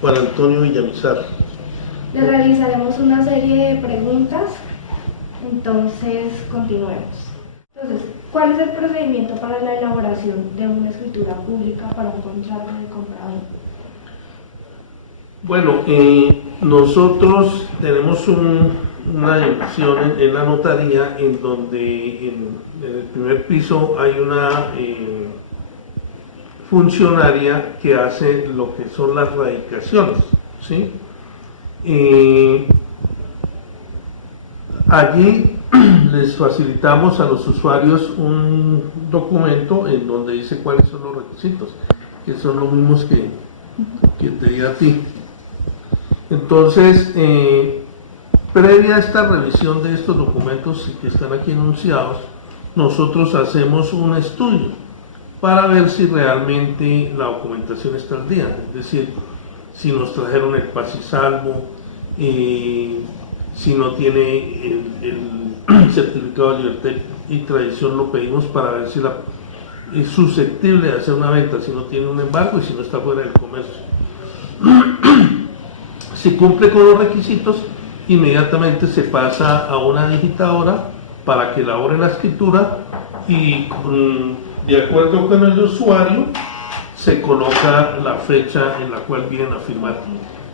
Juan Antonio Villamizar. Le realizaremos una serie de preguntas, entonces continuemos. Entonces, ¿cuál es el procedimiento para la elaboración de una escritura pública para un contrato de compra-venta? Bueno, nosotros tenemos una división en la notaría en donde en el primer piso hay una funcionaria que hace lo que son las radicaciones, ¿sí? Allí les facilitamos a los usuarios un documento en donde dice cuáles son los requisitos, que son los mismos que te di a ti. Entonces, previa a esta revisión de estos documentos que están aquí enunciados, nosotros hacemos un estudio para ver si realmente la documentación está al día, es decir, si nos trajeron el paz y salvo, si no tiene el certificado de libertad y tradición, lo pedimos para ver si es susceptible de hacer una venta, si no tiene un embargo y si no está fuera del comercio. Si cumple con los requisitos, inmediatamente se pasa a una digitadora para que elabore la escritura y de acuerdo con el usuario se coloca la fecha en la cual vienen a firmar.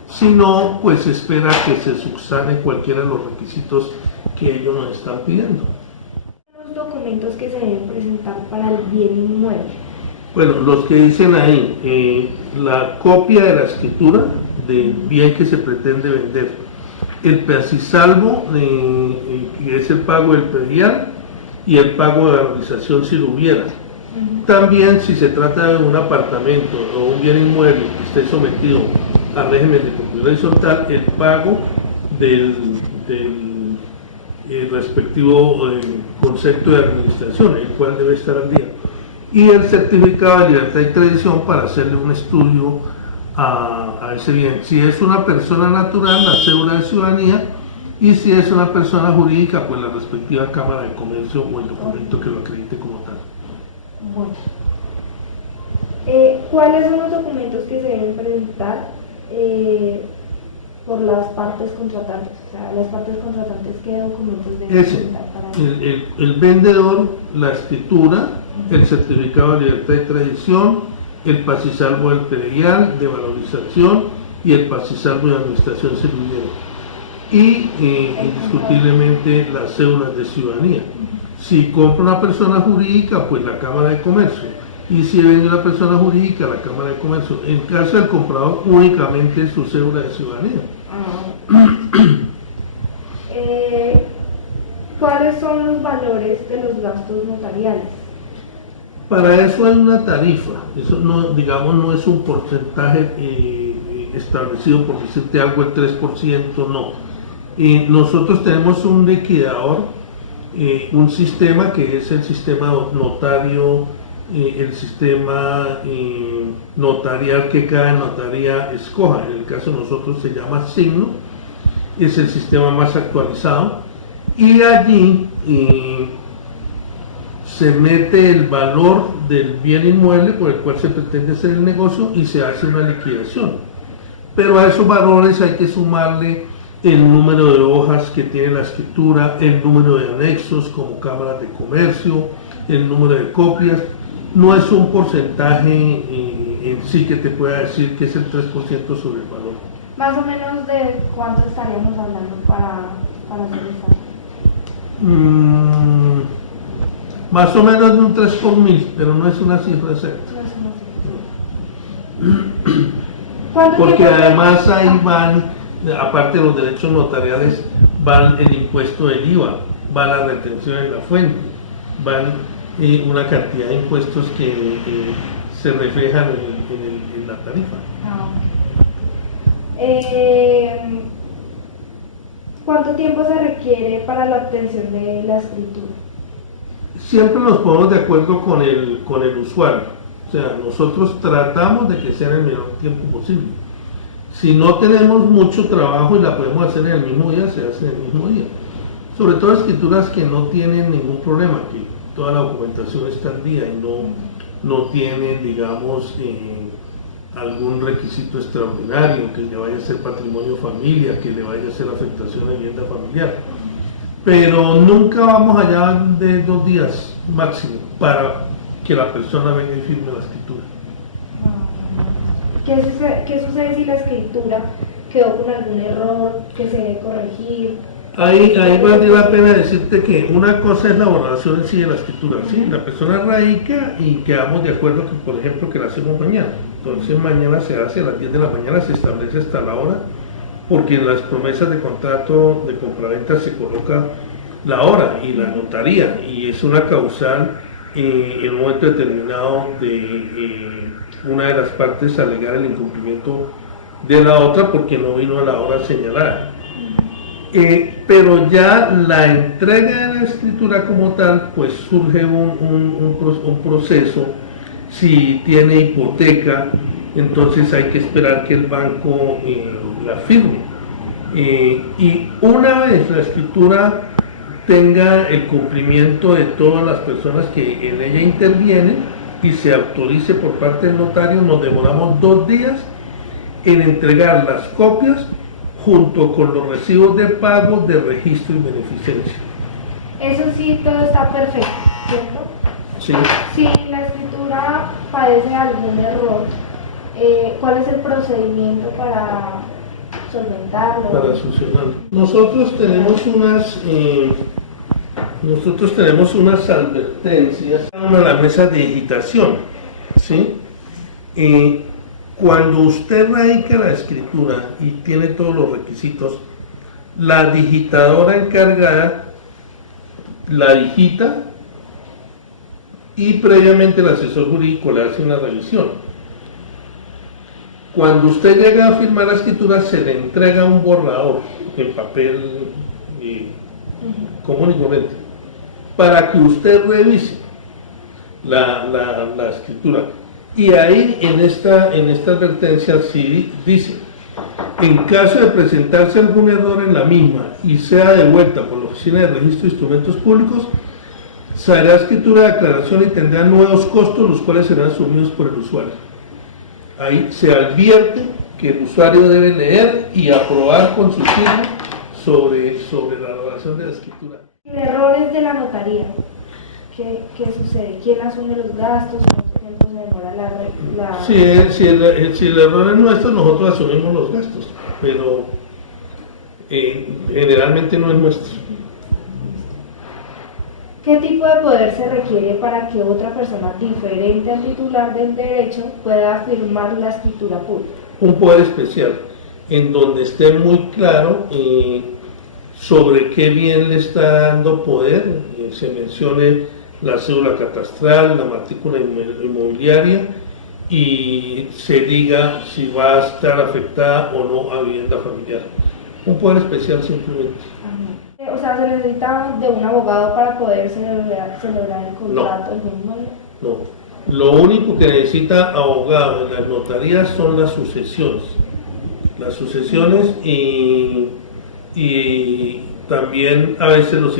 Si no, pues se espera que se subsane cualquiera de los requisitos que ellos nos están pidiendo. Los documentos que se deben presentar para el bien inmueble. Bueno, los que dicen ahí, la copia de la escritura del bien que se pretende vender, el pedacisalvo, que es el pago del predial, y el pago de valorización si lo hubiera. También si se trata de un apartamento o un bien inmueble que esté sometido al régimen de propiedad horizontal, el pago del respectivo concepto de administración, el cual debe estar al día. Y el certificado de libertad y tradición para hacerle un estudio a ese bien. Si es una persona natural, la cédula de ciudadanía, y si es una persona jurídica, pues la respectiva Cámara de Comercio o el documento que lo acredite como tal. Bueno. ¿Cuáles son los documentos que se deben presentar por las partes contratantes? O sea, las partes contratantes, ¿qué documentos deben presentar para el vendedor, la escritura, el certificado de libertad y tradición, el paz y salvo del predial, de valorización y el paz y salvo de administración si lo hubiera. Y indiscutiblemente las cédulas de ciudadanía. Si compra una persona jurídica, pues la Cámara de Comercio. Y si vende una persona jurídica, la Cámara de Comercio. En caso del comprador, únicamente su cédula de ciudadanía. ¿Cuáles son los valores de los gastos notariales? Para eso hay una tarifa. Eso no, digamos, no es un porcentaje establecido por decirte algo, el 3%, no. Nosotros tenemos un liquidador, un sistema que es el sistema notario, el sistema notarial que cada notaría escoja. En el caso de nosotros se llama Signo, es el sistema más actualizado, y allí se mete el valor del bien inmueble por el cual se pretende hacer el negocio y se hace una liquidación. Pero a esos valores hay que sumarle el número de hojas que tiene la escritura, el número de anexos como cámaras de comercio, el número de copias. No es un porcentaje en sí que te pueda decir que es el 3% sobre el valor. Más o menos de cuánto estaríamos hablando para hacer esta. Más o menos de un 3 por 1000, pero no es una cifra exacta. Porque además ahí van, aparte de los derechos notariales, van el impuesto del IVA, va la retención en la fuente, van una cantidad de impuestos que se reflejan en la tarifa. ¿Cuánto tiempo se requiere para la obtención de la escritura? Siempre nos ponemos de acuerdo con el usuario. O sea, nosotros tratamos de que sea en el menor tiempo posible. Si no tenemos mucho trabajo y la podemos hacer en el mismo día, se hace en el mismo día. Sobre todo escrituras que no tienen ningún problema, que toda la documentación está al día y no tienen, digamos, algún requisito extraordinario, que le vaya a ser patrimonio familia, que le vaya a ser afectación a vivienda familiar. Pero nunca vamos allá de 2 días máximo para que la persona venga y firme la escritura. ¿Qué sucede si la escritura quedó con algún error que se debe corregir? Ahí vale la pena decirte que una cosa es la valoración en sí de la escritura, ¿sí? La persona radica y quedamos de acuerdo que, por ejemplo, que la hacemos mañana. Entonces mañana se hace a las 10 de la mañana, se establece hasta la hora, porque en las promesas de contrato de compraventa se coloca la hora y la notaría, y es una causal en un momento determinado de una de las partes alegar el incumplimiento de la otra porque no vino a la hora señalada. Pero ya la entrega de la escritura como tal, pues surge un proceso. Si tiene hipoteca, entonces hay que esperar que el banco la firme. Y una vez la escritura tenga el cumplimiento de todas las personas que en ella intervienen y se autorice por parte del notario, nos demoramos 2 días en entregar las copias junto con los recibos de pago, de registro y beneficencia. Eso sí, todo está perfecto, ¿cierto? Sí. Si la escritura padece algún error, ¿cuál es el procedimiento para solventarlo? Para solucionarlo. Nosotros tenemos unas advertencias a la mesa de digitación, ¿sí? Cuando usted radica la escritura y tiene todos los requisitos, la digitadora encargada la digita y previamente el asesor jurídico le hace una revisión. Cuando usted llega a firmar la escritura, se le entrega un borrador en papel común y corriente para que usted revise la escritura. Y ahí en esta advertencia sí dice: en caso de presentarse algún error en la misma y sea devuelta por la Oficina de Registro de Instrumentos Públicos, se hará escritura de aclaración y tendrá nuevos costos, los cuales serán asumidos por el usuario. Ahí se advierte que el usuario debe leer y aprobar con su firma sobre la elaboración de la escritura. Errores de la notaría. ¿Qué sucede? ¿Quién asume los gastos? ¿Cuánto tiempo se demora la... Si el error es nuestro, nosotros asumimos los gastos, pero generalmente no es nuestro. ¿Qué tipo de poder se requiere para que otra persona diferente al titular del derecho pueda firmar la escritura pública? Un poder especial, en donde esté muy claro sobre qué bien le está dando poder, se mencione la cédula catastral, la matrícula inmobiliaria y se diga si va a estar afectada o no a vivienda familiar. Un poder especial simplemente. Ajá. O sea, ¿se necesita de un abogado para poder celebrar el contrato del inmueble? No. Lo único que necesita abogado en las notarías son las sucesiones. Las sucesiones y también a veces los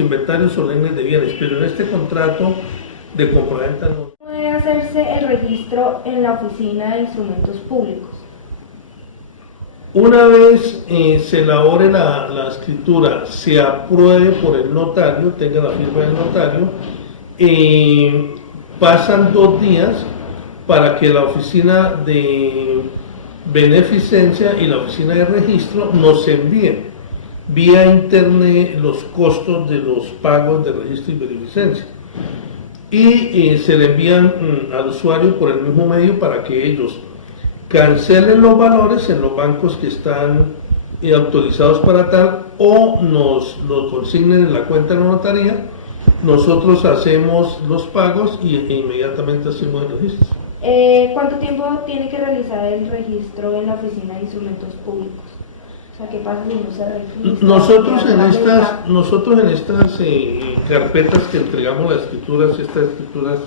inventarios solemnes de bienes, pero en este contrato de compraventa no. ¿Puede hacerse el registro en la Oficina de Instrumentos Públicos? Una vez se elabore la escritura, se apruebe por el notario, tenga la firma del notario, pasan 2 días para que la oficina de beneficencia y la oficina de registro nos envíen vía internet los costos de los pagos de registro y beneficencia. Y se le envían al usuario por el mismo medio para que ellos cancelen los valores en los bancos que están autorizados para tal o nos consignen en la cuenta de la notaría. Nosotros hacemos los pagos e inmediatamente hacemos el registro. ¿Cuánto tiempo tiene que realizar el registro en la Oficina de Instrumentos Públicos? O sea, ¿qué pasa si no se registra? Nosotros en estas carpetas que entregamos las escrituras, estas escrituras,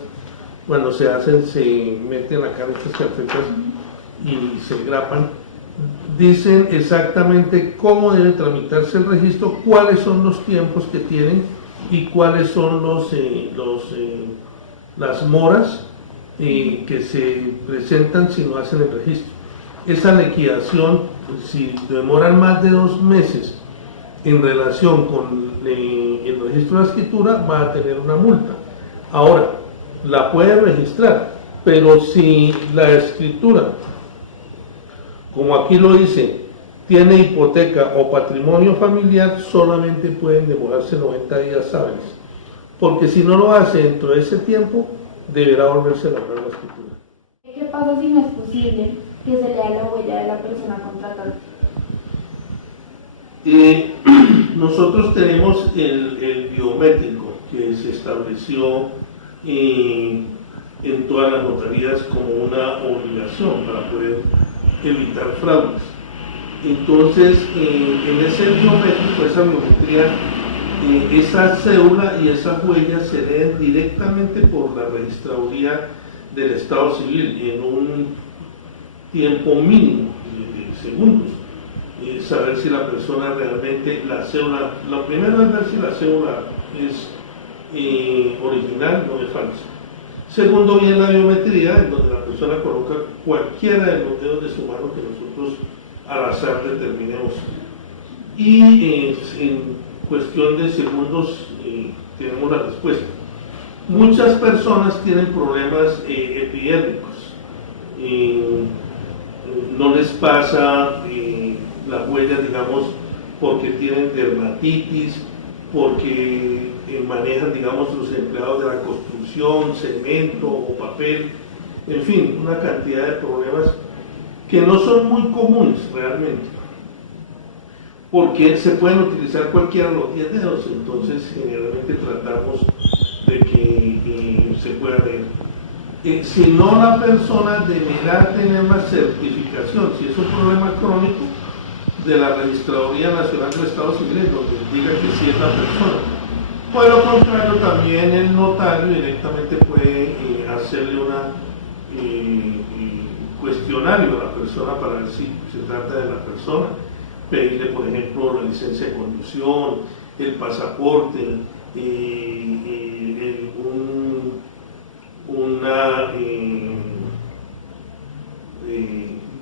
cuando se hacen, se meten acá en estas carpetas y se grapan, dicen exactamente cómo debe tramitarse el registro, cuáles son los tiempos que tienen y cuáles son las moras que se presentan si no hacen el registro. Esa liquidación, si demoran más de 2 meses en relación con el registro de la escritura, va a tener una multa. Ahora, la puede registrar, pero si la escritura, como aquí lo dice, tiene hipoteca o patrimonio familiar, solamente pueden demorarse 90 días hábiles, porque si no lo hace dentro de ese tiempo, deberá volverse a elaborar la escritura. ¿Qué pasa si no es posible que se lea la huella de la persona contratante? Nosotros tenemos el biométrico que se estableció en todas las notarías como una obligación para poder evitar fraudes. Entonces, en ese biométrico, esa biometría, esa cédula y esas huellas se leen directamente por la registraduría del Estado Civil en un tiempo mínimo de segundos. Saber si la persona realmente, la cédula, lo primero es ver si la cédula es original, no es falsa. Segundo, viene la biometría, en donde la persona coloca cualquiera de los dedos de su mano que nosotros al azar determinemos. Y en cuestión de segundos tenemos la respuesta. Muchas personas tienen problemas epidérmicos. No les pasa las huellas, digamos, porque tienen dermatitis, porque manejan, digamos, los empleados de la construcción, cemento o papel, en fin, una cantidad de problemas que no son muy comunes realmente, porque se pueden utilizar cualquiera de los 10 dedos, entonces generalmente tratamos de que se pueda leer. Si no, la persona deberá tener una certificación, si es un problema crónico, de la Registraduría Nacional del Estado Civil, donde diga que sí es la persona. Por lo contrario, también el notario directamente puede hacerle una cuestionario a la persona para ver si se trata de la persona, pedirle, por ejemplo, la licencia de conducción, el pasaporte,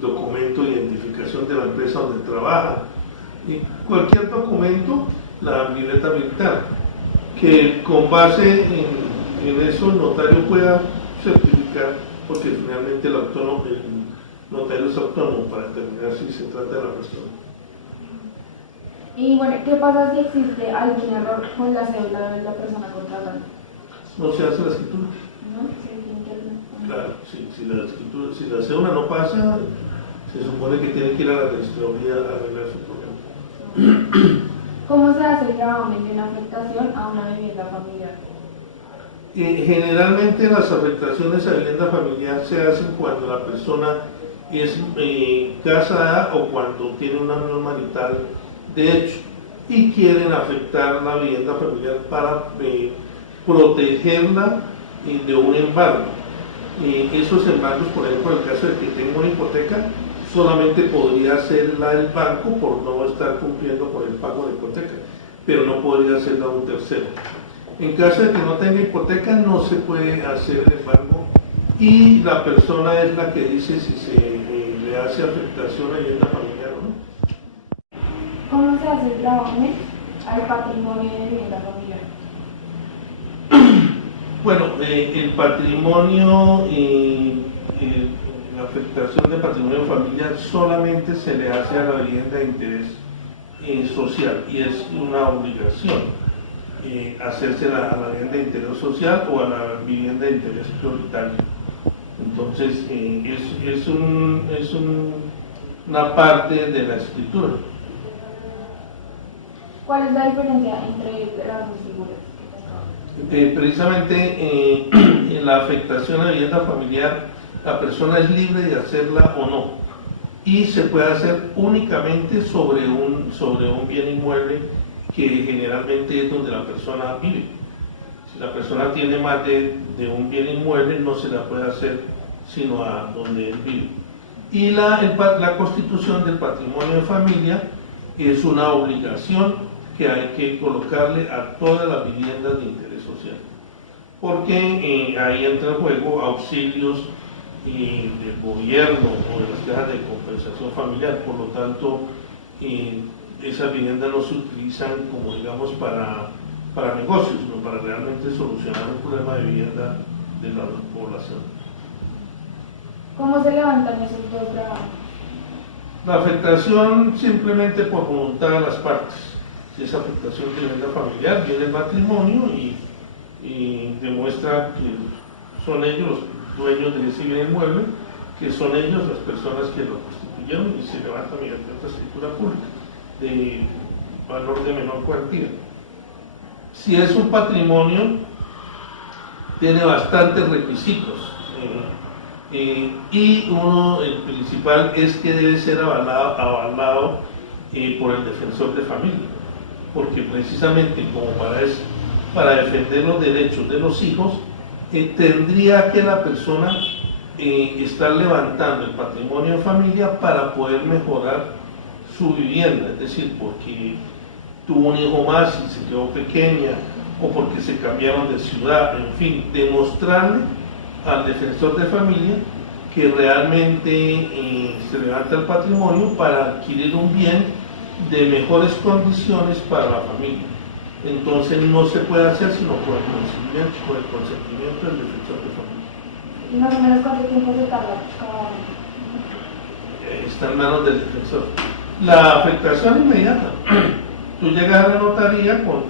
documento de identificación de la empresa donde trabaja, y cualquier documento, la libreta militar, que con base en eso el notario pueda certificar, porque finalmente el notario es autónomo para determinar si se trata de la persona. Y bueno, ¿qué pasa si existe algún error con la cédula de la persona contratante? No se hace la escritura. ¿No? Sí, tiene que hacer. Claro, si la cédula no pasa, se supone que tiene que ir a la registraduría a arreglar su problema. ¿Cómo se hace el gravamen de una afectación a una vivienda familiar? Generalmente las afectaciones a vivienda familiar se hacen cuando la persona es casada o cuando tiene una unión marital de hecho y quieren afectar la vivienda familiar para protegerla de un embargo. Esos embargos, por ejemplo, en el caso de que tenga una hipoteca, solamente podría hacerla el banco por no estar cumpliendo con el pago de hipoteca, pero no podría hacerla un tercero. En caso de que no tenga hipoteca, no se puede hacer el embargo y la persona es la que dice si se le hace afectación a vivienda familiar o no. ¿Cómo se hace el gravamen al patrimonio de vivienda familiar? Bueno, el patrimonio, la afectación de patrimonio familiar solamente se le hace a la vivienda de interés social y es una obligación hacérsela a la vivienda de interés social o a la vivienda de interés prioritario. Entonces, es una parte de la escritura. ¿Cuál es la diferencia entre las dos figuras? Precisamente en la afectación a la vivienda familiar, la persona es libre de hacerla o no, y se puede hacer únicamente sobre un bien inmueble que generalmente es donde la persona vive. Si la persona tiene más de un bien inmueble, no se la puede hacer sino a donde él vive. Y la constitución del patrimonio de familia es una obligación que hay que colocarle a todas las viviendas de interés social. porque ahí entra en juego auxilios del gobierno o de las cajas de compensación familiar. Por lo tanto, esas viviendas no se utilizan como, digamos, para negocios, sino para realmente solucionar un problema de vivienda de la población. ¿Cómo se levantan esos dos trabajos? La afectación simplemente por voluntad de las partes. Si es afectación de vivienda familiar, viene el matrimonio y demuestra que son ellos los dueños de ese bien inmueble, que son ellos las personas que lo constituyeron, y se levanta mediante otra escritura pública de valor de menor cuantía. Si es un patrimonio, tiene bastantes requisitos, y uno, el principal, es que debe ser avalado por el defensor de familia, porque precisamente como para defender los derechos de los hijos, tendría que la persona estar levantando el patrimonio en familia para poder mejorar su vivienda, es decir, porque tuvo un hijo más y se quedó pequeña, o porque se cambiaron de ciudad, en fin, demostrarle al defensor de familia que realmente se levanta el patrimonio para adquirir un bien de mejores condiciones para la familia. Entonces no se puede hacer sino por el consentimiento del defensor de familia. ¿Y más o menos cuánto tiempo se tarda cada uno? Está en manos del defensor. La afectación inmediata. Tú llegas a la notaría con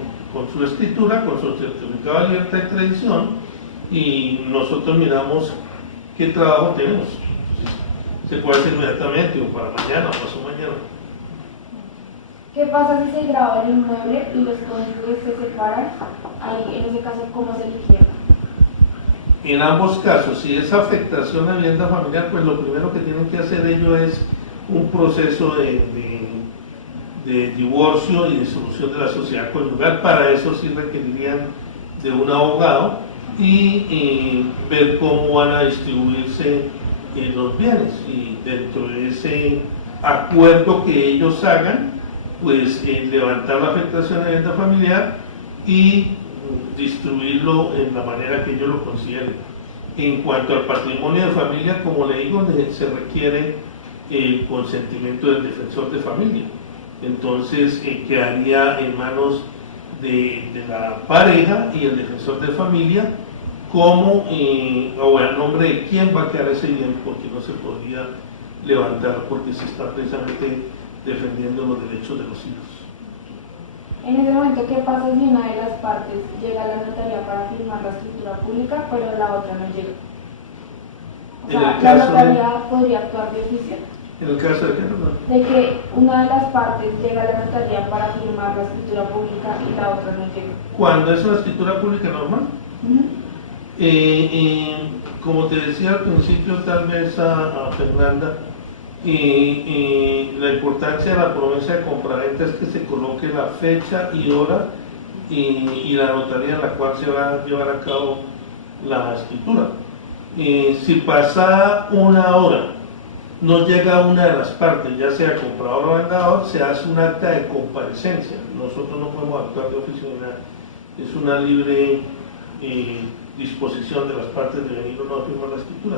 su escritura, con su certificado de libertad de tradición, y nosotros miramos qué trabajo tenemos. Se puede hacer inmediatamente, o para mañana, o pasado mañana. ¿Qué pasa si se graba el inmueble y los cónyuges se separan? Ahí, en ese caso, ¿cómo se liquida? En ambos casos, si es afectación a vivienda familiar, pues lo primero que tienen que hacer ellos es un proceso de divorcio y disolución de la sociedad conyugal. Para eso sí requerirían de un abogado y ver cómo van a distribuirse los bienes, y dentro de ese acuerdo que ellos hagan, pues levantar la afectación a vivienda familiar y distribuirlo en la manera que ellos lo consideren. En cuanto al patrimonio de familia, como le digo, se requiere el consentimiento del defensor de familia. Entonces quedaría en manos de la pareja y el defensor de familia como o a nombre de quién va a quedar ese bien, porque no se podría levantar porque se está precisamente defendiendo los derechos de los hijos. En ese momento, ¿qué pasa si una de las partes llega a la notaría para firmar la escritura pública, pero la otra no llega? O sea, la notaría podría actuar de oficio. ¿En el caso de qué, perdón? De que una de las partes llega a la notaría para firmar la escritura pública y la otra no llega. Cuando es una escritura pública normal. Como te decía al principio, tal vez a Fernanda, la importancia de la promesa de compraventa es que se coloque la fecha y hora y la notaría en la cual se va a llevar a cabo la escritura. Si pasa una hora no llega una de las partes, ya sea comprador o vendedor, se hace un acta de comparecencia. Nosotros no podemos actuar de oficio ni nada. Es una libre disposición de las partes de venir o no a firmar la escritura.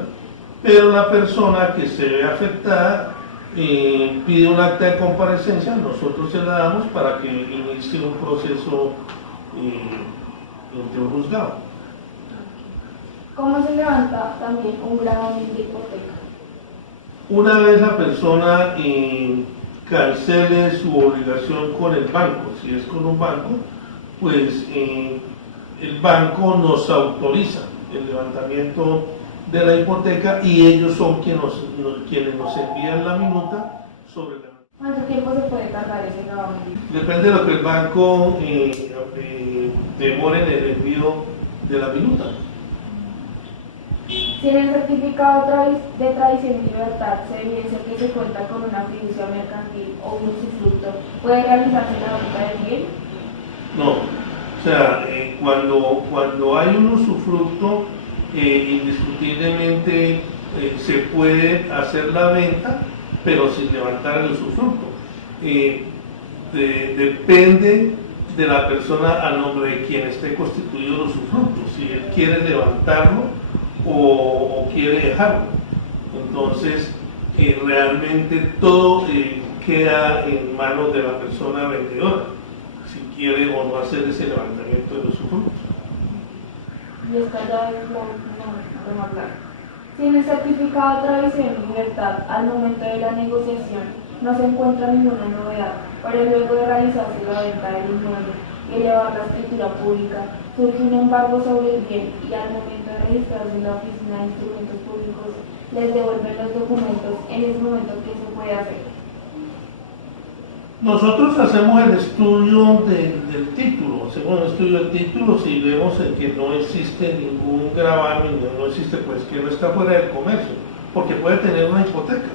Pero la persona que se ve afectada pide un acta de comparecencia, nosotros se la damos para que inicie un proceso ante un juzgado. ¿Cómo se levanta también un gravamen de hipoteca? Una vez la persona cancele su obligación con el banco, si es con un banco, pues el banco nos autoriza el levantamiento de la hipoteca y ellos son quienes nos envían la minuta sobre la... ¿Cuánto tiempo se puede tardar ese gravamen? Depende de lo que el banco demore en el envío de la minuta. Si en el certificado de tradición y libertad se evidencia que se cuenta con una fiducia mercantil o un usufructo, ¿puede realizarse la venta del bien? No, o sea, cuando hay un usufructo, indiscutiblemente se puede hacer la venta, pero sin levantar el usufructo. Depende de la persona a nombre de quien esté constituido los usufructos, si él quiere levantarlo o quiere dejarlo. Entonces, realmente todo queda en manos de la persona vendedora, si quiere o no hacer ese levantamiento de los usufructos. Y esta ya es la última pregunta. Si en el certificado de tradición y libertad al momento de la negociación no se encuentra ninguna novedad, pero luego de realizarse la venta del inmueble y elevar la escritura pública, surge un embargo sobre el bien y al momento de registrarse en la Oficina de Instrumentos Públicos les devuelven los documentos, en ese momento, ¿qué se puede hacer? Nosotros hacemos el estudio del título, hacemos el estudio del título, si vemos en que no existe ningún gravamen, no existe, pues que no está fuera del comercio, porque puede tener una hipoteca,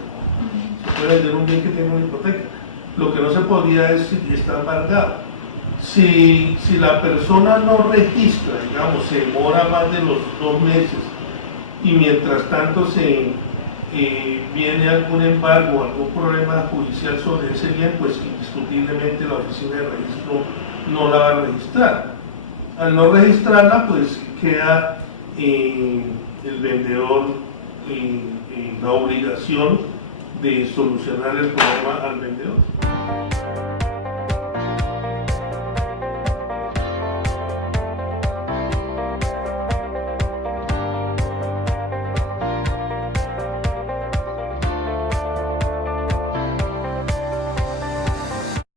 se puede vender un bien que tiene una hipoteca. Lo que no se podría es si está embargado. Si la persona no registra, digamos, se demora más de los 2 meses y mientras tanto viene algún embargo, algún problema judicial sobre ese bien, pues indiscutiblemente la oficina de registro no la va a registrar. Al no registrarla, pues queda el vendedor en la obligación de solucionar el problema al vendedor.